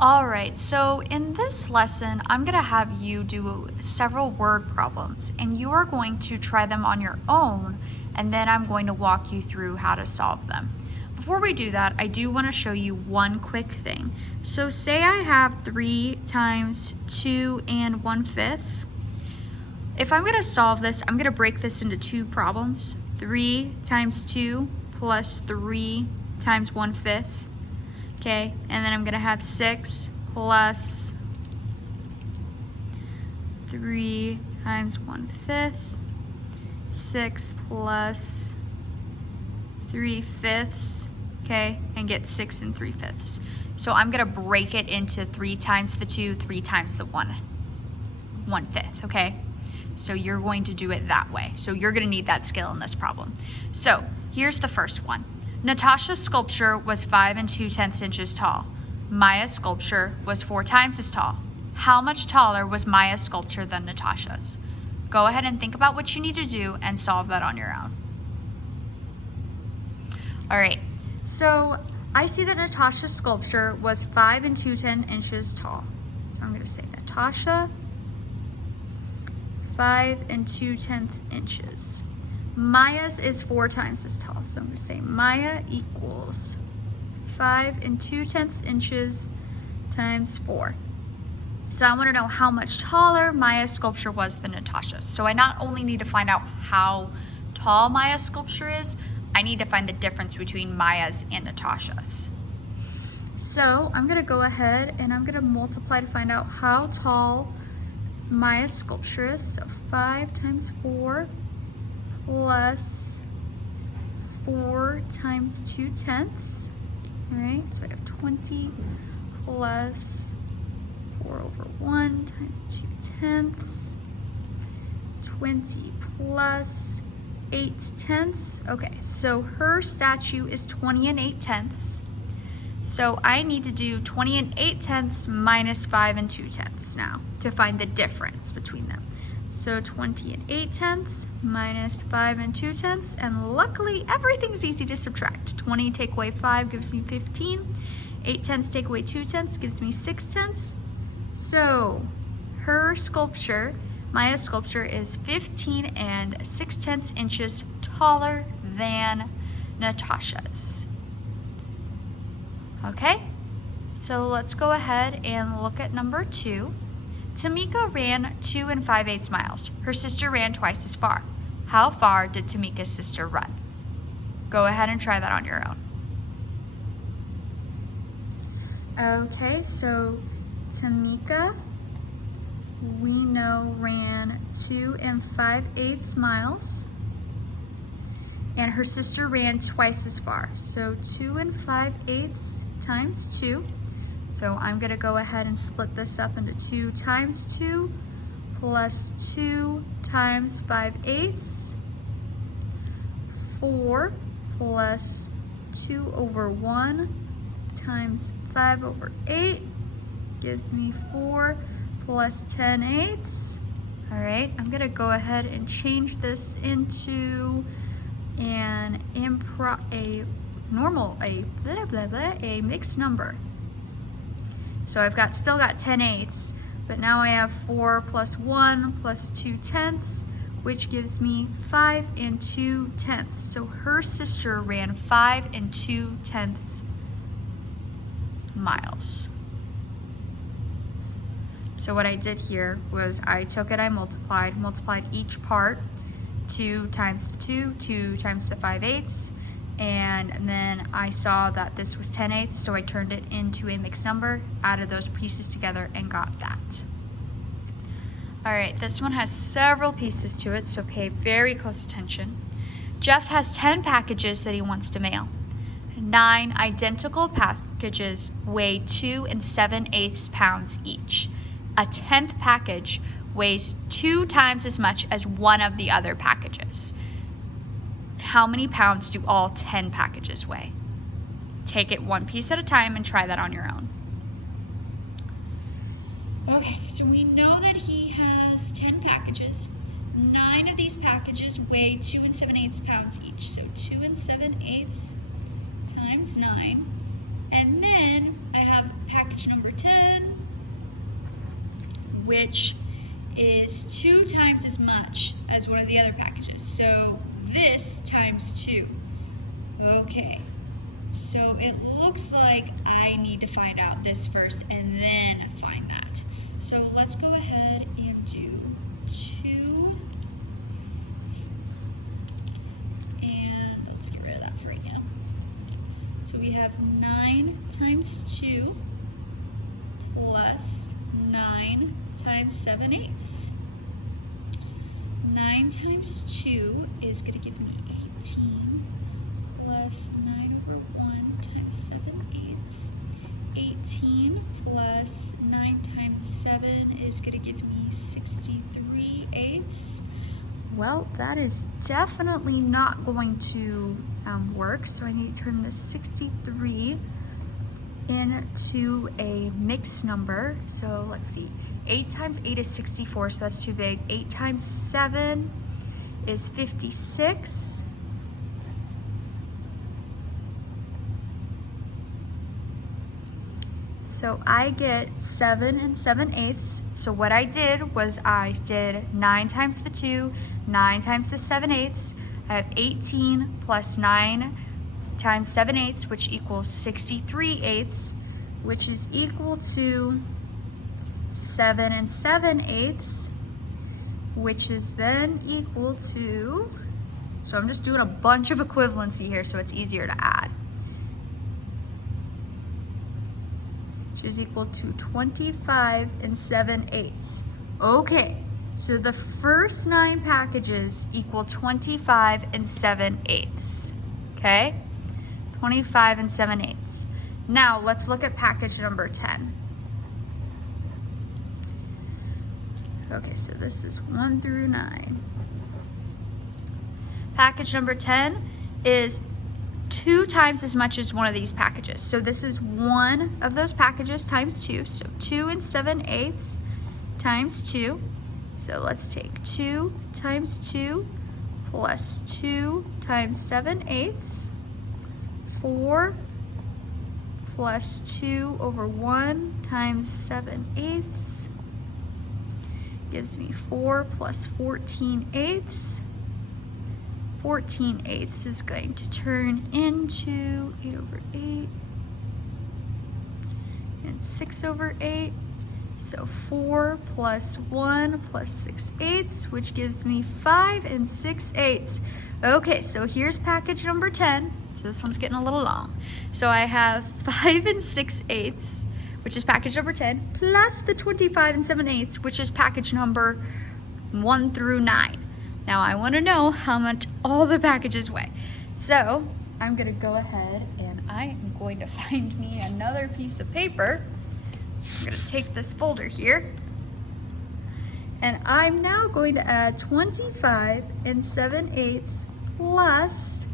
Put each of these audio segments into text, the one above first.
All right, so in this lesson, I'm gonna have you do several word problems and you are going to try them on your own, and then I'm going to walk you through how to solve them. Before we do that, I do wanna show you one quick thing. So say I have 3 times 2 and 1/5. If I'm gonna solve this, I'm gonna break this into 2 problems. 3 times 2 plus 3 times 1/5. Okay, and then I'm gonna have 6 plus 3 times 1/5, 6 plus 3/5, okay, and get 6 3/5. So I'm gonna break it into 3 times the 2, 3 times the 1/5, okay? So you're going to do it that way. So you're gonna need that skill in this problem. So here's the first one. Natasha's sculpture was 5 2/10 inches tall. Maya's sculpture was 4 times as tall. How much taller was Maya's sculpture than Natasha's? Go ahead and think about what you need to do and solve that on your own. All right, so I see that Natasha's sculpture was 5 2/10 inches tall. So I'm gonna say Natasha, 5 2/10 inches. Maya's is 4 times as tall, so I'm going to say Maya equals 5 2/10 inches times 4. So I want to know how much taller Maya's sculpture was than Natasha's. So I not only need to find out how tall Maya's sculpture is, I need to find the difference between Maya's and Natasha's. So I'm going to go ahead and I'm going to multiply to find out how tall Maya's sculpture is. So 5 times 4 plus 4 times 2/10. All right, so I have 20 plus 4/1 times 2/10. 20 plus 8/10. Okay, so her statue is 20 8/10. So I need to do 20 8/10 minus 5 2/10 now to find the difference between them. So 20 8/10 minus 5 2/10, and luckily everything's easy to subtract. 20 take away 5 gives me 15. 8/10 take away 2/10 gives me 6/10. So her sculpture, Maya's sculpture, is 15 6/10 inches taller than Natasha's. Okay, so let's go ahead and look at number 2. Tamika ran 2 5/8 miles. Her sister ran twice as far. How far did Tamika's sister run? Go ahead and try that on your own. Okay, so Tamika, we know, ran 2 5/8 miles. And her sister ran twice as far. So 2 5/8 times 2. So I'm going to go ahead and split this up into 2 times 2 plus 2 times 5/8. 4 plus 2/1 times 5/8 gives me 4 plus 10/8. All right, I'm going to go ahead and change this into a mixed number. So I've still got 10/8, but now I have 4 plus 1 plus 2/10, which gives me 5 2/10. So her sister ran 5 2/10 miles. So what I did here was I took it, I multiplied each part. 2 times the 2, 2 times the 5/8, and then I saw that this was 10/8, so I turned it into a mixed number, added those pieces together, and got that. All right, this one has several pieces to it, so pay very close attention. Jeff has 10 packages that he wants to mail. 9 identical packages weigh 2 7/8 pounds each. A 10th package weighs 2 times as much as one of the other packages. How many pounds do all 10 packages weigh? Take it one piece at a time and try that on your own. Okay, so we know that he has 10 packages. 9 of these packages weigh 2 7/8 pounds each. So 2 7/8 times 9. And then I have package package number 10, which is 2 times as much as one of the other packages. So this times 2. Okay, so it looks like I need to find out this first and then find that. So let's go ahead and do 2, and let's get rid of that for right now. So we have 9 times 2 plus 9 times 7/8. 9 times 2 is going to give me 18 plus 9 over 1 times 7/8. 18 plus 9 times 7 is going to give me 63/8. Well, that is definitely not going to work, so I need to turn this 63 into a mixed number. So let's see, 8 times 8 is 64, so that's too big. 8 times 7 is 56. So I get 7 and 7/8. So what I did was I did 9 times the 2, 9 times the 7/8. I have 18 plus 9 times 7/8, which equals 63/8, which is equal to 7 and 7/8, which is then equal to, so I'm just doing a bunch of equivalency here so it's easier to add, which is equal to 25 and 7/8. Okay, so the first 9 packages equal 25 and 7/8. Okay, 25 and 7/8. Now let's look at package number 10. Okay, so this is 1 through 9. Package number 10 is 2 times as much as one of these packages. So this is one of those packages times 2. So 2 and 7/8 times 2. So let's take 2 times 2 plus 2 times 7/8. 4 plus 2 over 1 times 7/8 gives me 4 plus 14/8. 14/8 is going to turn into 8 over 8 and 6 over 8. So 4 plus 1 plus 6/8, which gives me 5 and 6/8. Okay, so here's package number 10. So this one's getting a little long. So I have 5 and 6/8, which is package number 10, plus the 25 and 7/8, which is package number 1 through 9. Now I want to know how much all the packages weigh. So I'm going to go ahead and I am going to find me another piece of paper. I'm going to take this folder here. And I'm now going to add 25 and 7/8 plus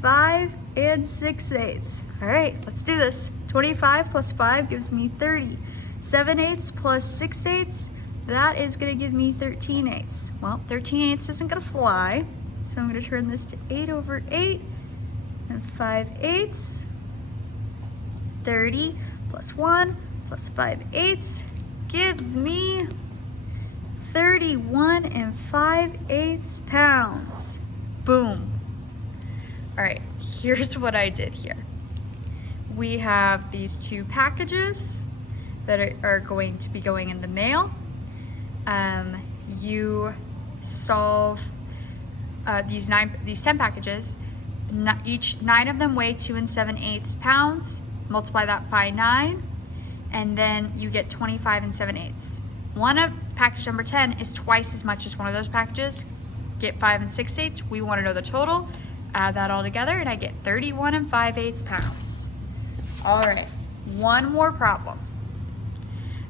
5 and 6/8. All right, let's do this. 25 plus 5 gives me 30. 7/8 plus 6/8, that is going to give me 13/8. Well, 13/8 isn't going to fly, so I'm going to turn this to 8 over 8 and 5/8. 30 plus 1 plus 5/8 gives me 31 and 5/8 pounds. Boom. All right, here's what I did here. We have these 2 packages that are going to be going in the mail. You solve these 10 packages. Each 9 of them weigh 2 and 7/8 pounds. Multiply that by 9, and then you get 25 and 7/8. One of package number 10 is twice as much as one of those packages. Get 5 and 6/8. We want to know the total. Add that all together, and I get 31 and 5/8 pounds. All right, one more problem.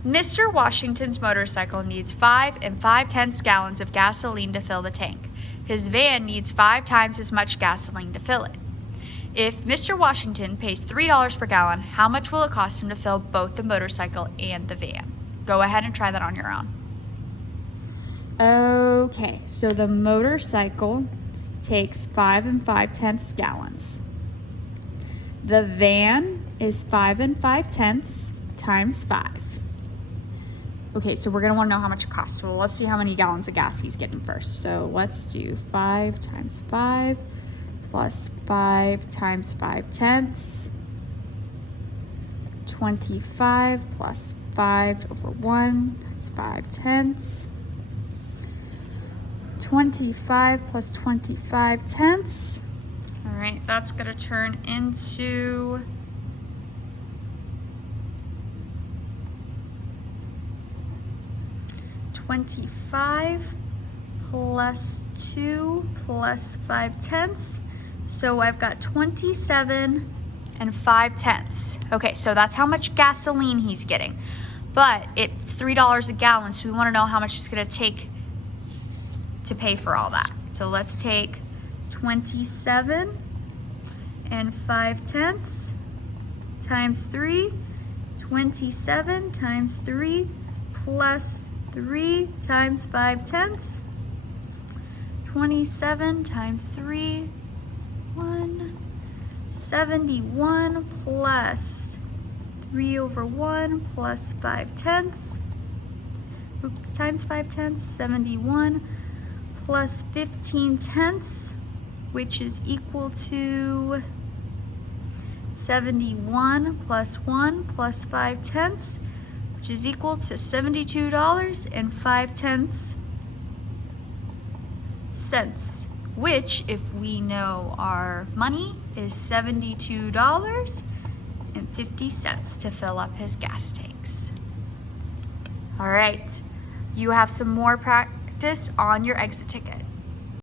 Mr. Washington's motorcycle needs 5 5/10 gallons of gasoline to fill the tank. His van needs 5 times as much gasoline to fill it. If Mr. Washington pays $3 per gallon, how much will it cost him to fill both the motorcycle and the van? Go ahead and try that on your own. Okay, so the motorcycle takes 5 5/10 gallons. The van is 5 5/10 times 5. Okay, so we're gonna wanna know how much it costs. So let's see how many gallons of gas he's getting first. So let's do 5 times 5 plus 5 times 5/10. 25 plus 5 over 1 times 5/10. 25 plus 25/10. All right, that's gonna turn into 25 plus 2 plus 5/10. So I've got 27 and 5/10. Okay, so that's how much gasoline he's getting. But it's $3 a gallon, so we wanna know how much it's gonna take to pay for all that. So let's take 27 and 5/10 times 3. 27 times 3 plus 3 times 5/10. 27 times 3, 171 plus 3 over 1 plus 5/10. Oops, times 5/10, 71 plus 15/10, which is equal to 71 plus 1 plus 5/10, which is equal to $72.05, which, if we know our money, is $72.50 to fill up his gas tanks. All right, you have some more practice on your exit ticket.